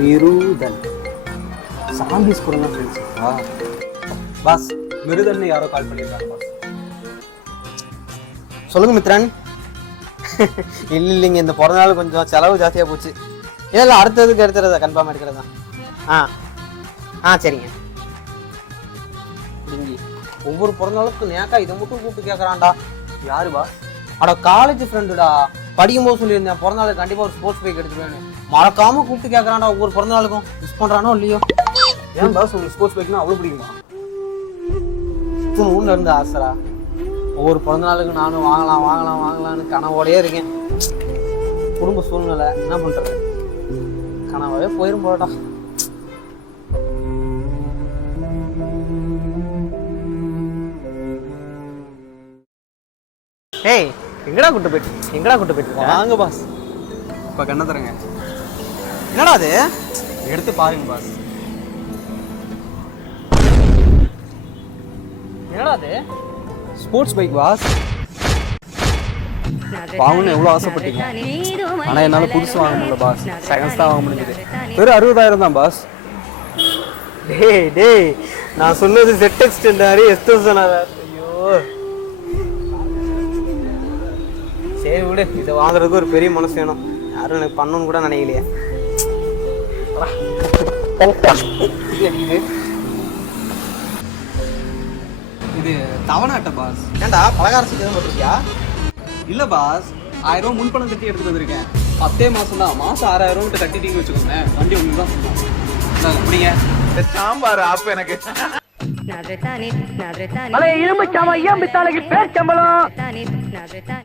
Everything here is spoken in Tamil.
மிருதன் சாம்பிஸ் கூட தான் ஃப்ரெண்ட்ஸா? பாஸ் மிருதன் யாரோ கால் பண்ணியிருக்காங்க பாஸ். சொல்லுங்க மித்ரன். இல்லைங்க, இந்த பிறந்த நாள் கொஞ்சம் செலவு ஜாஸ்தியாக போச்சு. இல்லை அடுத்ததுக்கு எடுத்துறதா கன்ஃபார்ம் எடுக்கிறதா? சரிங்க. ஒவ்வொரு பிறந்தநாளுக்கும் நேக்கா இதை மட்டும் கூப்பிட்டு கேட்குறான்டா. யாரு பாஸ்? அட காலேஜ் ஃப்ரெண்டுடா. படிக்கும்போது சொல்லியிருந்தேன் பிறந்தநாளுக்கு கண்டிப்பாக ஒரு ஸ்போர்ட்ஸ் பைக் எடுத்துருவேன்னு. மறக்காம கூப்பிட்டு கேட்குறான்டா ஒவ்வொரு பிறந்தநாளுக்கும். மிஸ் பண்ணுறானோ இல்லையோ? ஏன் பாஸ் உங்களுக்கு ஸ்போர்ட்ஸ் பைக்னா அவ்வளோ பிடிக்குமா? ஊரில் இருந்து ஆசைடா. ஒவ்வொரு பிறந்தநாளுக்கும் நானும் வாங்கலாம்னு கனவோடையே இருக்கேன். குடும்ப சூழ்நிலை என்ன பண்ணுறது, கனவாவே போயிரும் போடா. ஏய் எங்கடா கூட்டு போயிட்டு வாங்க பாஸ், இப்போ கண்ண தரங்க. என்னடா அது? எடுத்து பாருங்க பாஸ். என்னடா அது? Sports bike boss. வாங்கணும்னு எவ்வளோ ஆசைப்பட்டீங்க, ஆனால் என்னால் புதுசு வாங்க முடியல பாஸ். செகண்ட்ஸ் தான் வாங்க முடிஞ்சது. வெறும் 60,000 தான் பாஸ். டேய் நான் சொன்னது செட் எக்ஸ்டெண்டாரி எஸ்டோசனா. ஐயோ சரி விடு, இதை வாங்குறதுக்கு ஒரு பெரிய மனசு வேணும். யாரும் எனக்கு பண்ணணும்னு கூட நினைக்கலையே. இது தவணாட்ட பாஸ். ஏன்டா பலகாரம் செஞ்சு போட்டிருக்கியா? இல்லை பாஸ், 1000 ரூபா முன்பணம் கட்டி எடுத்துட்டு வந்திருக்கேன். 10 மாதம் தான், மாதம் 6000 கட்டிட்டீங்கன்னு வச்சுக்கோங்க. வண்டி உங்களுக்கு தான் சொன்னாங்க. அப்படிங்க சாம்பார் ஆப் எனக்கு இரும்பு சாமா ஐயா பித்தாளைக்கு பேர் சம்பளம்.